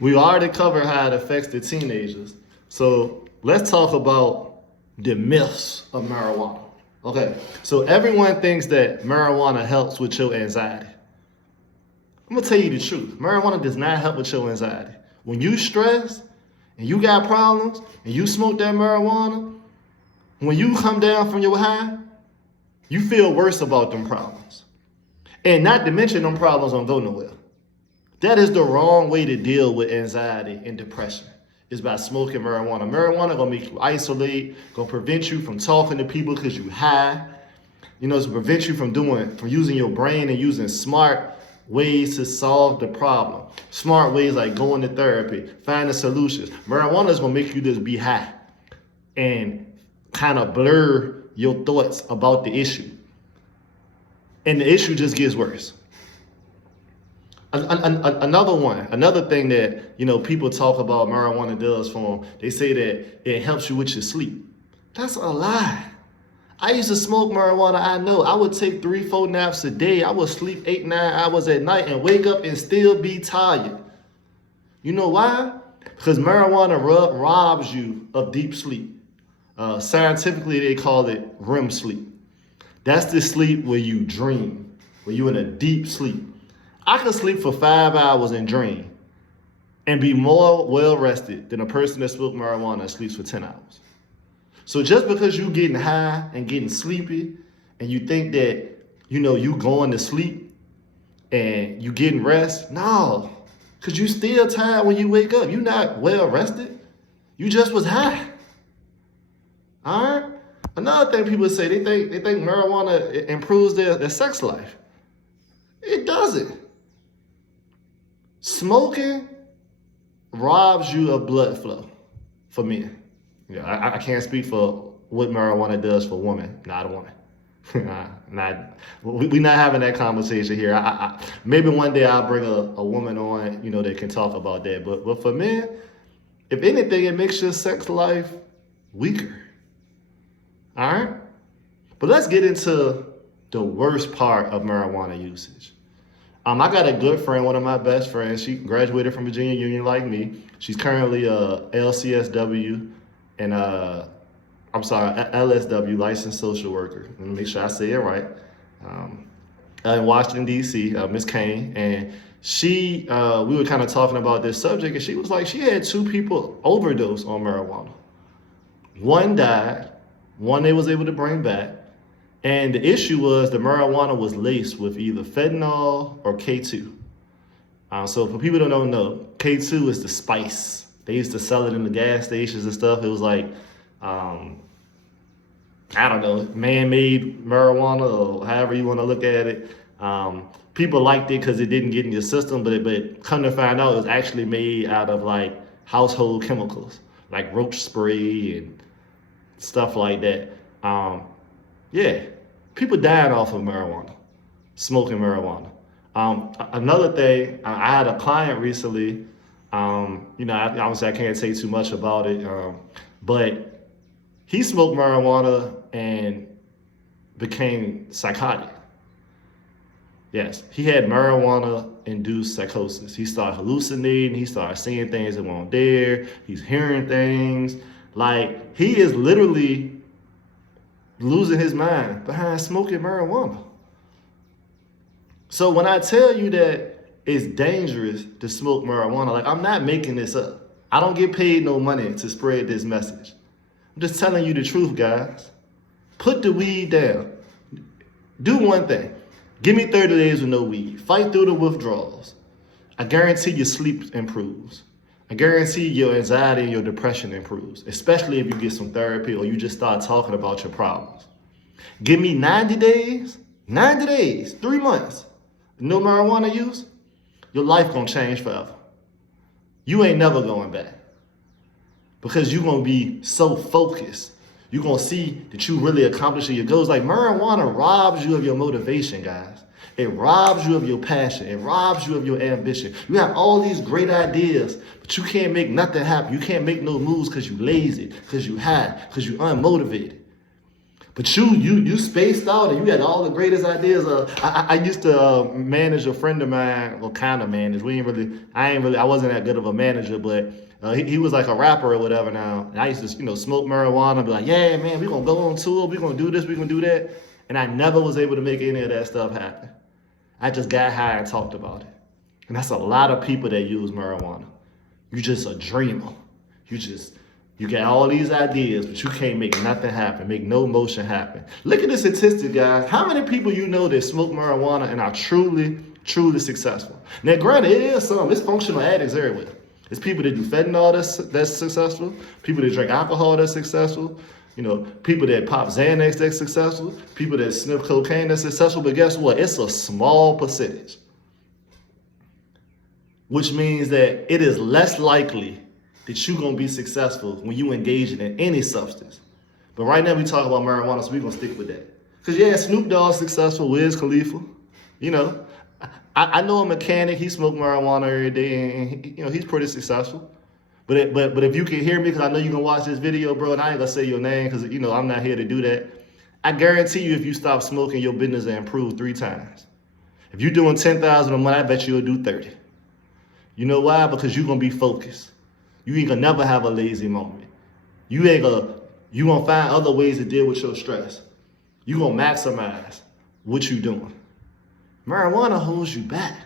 We already covered how it affects the teenagers. So let's talk about the myths of marijuana. Okay, so everyone thinks that marijuana helps with your anxiety. I'm gonna tell you the truth. Marijuana does not help with your anxiety. When you stress and you got problems and you smoke that marijuana, when you come down from your high, you feel worse about them problems. And not to mention them problems don't go nowhere. That is the wrong way to deal with anxiety and depression, is by smoking marijuana. Marijuana gonna make you isolate, gonna prevent you from talking to people because you high. You know, it's gonna prevent you from using your brain and using smart ways to solve the problem. Smart ways like going to therapy, finding solutions. Marijuana is gonna make you just be high and kind of blur your thoughts about the issue. And the issue just gets worse. Another thing that, you know, people talk about marijuana does for them, they say that it helps you with your sleep. That's a lie. I used to smoke marijuana, I know. I would take 3-4 naps a day. I would sleep 8-9 hours at night and wake up and still be tired. You know why? Because marijuana robs you of deep sleep. Scientifically, they call it REM sleep. That's the sleep where you dream, where you're in a deep sleep. I can sleep for 5 hours and dream and be more well rested than a person that smokes marijuana and sleeps for 10 hours. So just because you getting high and getting sleepy and you think that, you know, you going to sleep and you getting rest, no, because you still tired when you wake up. You not well rested. You just was high. All right? Another thing people say, they think marijuana improves their sex life. It doesn't. Smoking robs you of blood flow for men. Yeah, I can't speak for what marijuana does for women. Not a woman. We're not having that conversation here. Maybe one day I'll bring a woman on, you know, that can talk about that. But for men, if anything, it makes your sex life weaker. All right? But let's get into the worst part of marijuana usage. I got a good friend, one of my best friends. She graduated from Virginia Union like me. She's currently a LCSW and LSW, licensed social worker. Let me make sure I say it right. In Washington, D.C., Miss Kane. And she, we were kind of talking about this subject, and she was like, she had 2 people overdose on marijuana. One died, one they was able to bring back. And the issue was the marijuana was laced with either fentanyl or K2. So for people that don't know, K2 is the spice. They used to sell it in the gas stations and stuff. It was like, I don't know, man-made marijuana or however you want to look at it. People liked it because it didn't get in your system, but come to find out it was actually made out of like household chemicals, like roach spray and stuff like that. Yeah, people dying off of marijuana, smoking marijuana. Another thing, I had a client recently, you know, obviously I can't say too much about it, but he smoked marijuana and became psychotic. Yes, he had marijuana-induced psychosis. He started hallucinating, he started seeing things that weren't there, he's hearing things. Like, he is literally losing his mind behind smoking marijuana. So when I tell you that it's dangerous to smoke marijuana, like, I'm not making this up. I don't get paid no money to spread this message. I'm just telling you the truth, guys. Put the weed down. Do one thing. Give me 30 days with no weed. Fight through the withdrawals. I guarantee your sleep improves. I guarantee your anxiety and your depression improves, especially if you get some therapy or you just start talking about your problems. Give me 90 days, 3 months, no marijuana use, your life gonna change forever. You ain't never going back because you're gonna be so focused. You're gonna see that you really accomplishing your goals. Like, marijuana robs you of your motivation, guys. It robs you of your passion. It robs you of your ambition. You have all these great ideas, but you can't make nothing happen. You can't make no moves because you lazy, because you high, because you unmotivated. But you spaced out and you had all the greatest ideas. I used to manage a friend of mine, well, kind of manage. I wasn't that good of a manager, but he was like a rapper or whatever now. And I used to, smoke marijuana, be like, yeah, man, we gonna go on tour, we gonna do this, we gonna do that. And I never was able to make any of that stuff happen. I just got high and talked about it. And that's a lot of people that use marijuana. You just a dreamer. You got all these ideas, but you can't make nothing happen, make no motion happen. Look at the statistic, guys. How many people you know that smoke marijuana and are truly, truly successful? Now, granted, it is some. It's functional addicts everywhere. It's people that do fentanyl that's successful. People that drink alcohol that's successful. People that pop Xanax that's successful. People that sniff cocaine that's successful. But guess what? It's a small percentage. Which means that it is less likely that you're going to be successful when you engage in any substance. But right now we talk about marijuana, so we're going to stick with that. Because yeah, Snoop Dogg's successful, Wiz Khalifa. I know a mechanic, he smoked marijuana every day, and he's pretty successful. But if you can hear me, because I know you're going to watch this video, bro, and I ain't going to say your name because, I'm not here to do that. I guarantee you if you stop smoking, your business will improve 3 times. If you're doing 10,000 a month, I bet you'll do 30. You know why? Because you're going to be focused. You ain't gonna never have a lazy moment. You gonna find other ways to deal with your stress. You gonna maximize what you doing. Marijuana holds you back.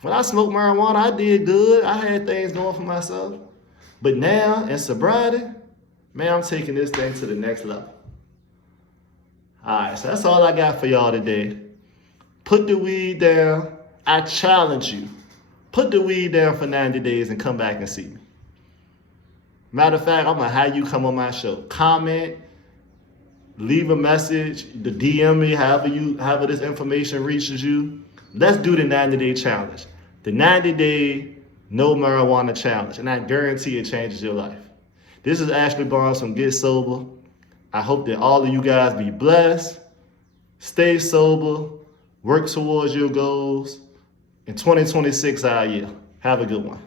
When I smoked marijuana, I did good. I had things going for myself. But now, in sobriety, man, I'm taking this thing to the next level. All right, so that's all I got for y'all today. Put the weed down. I challenge you. Put the weed down for 90 days and come back and see me. Matter of fact, I'm gonna have you come on my show. Comment, leave a message, the DM me, however this information reaches you. Let's do the 90-day challenge. The 90-day no marijuana challenge. And I guarantee it changes your life. This is Ashley Barnes from Get Sober. I hope that all of you guys be blessed, stay sober, work towards your goals. In 2026, our year. Have a good one.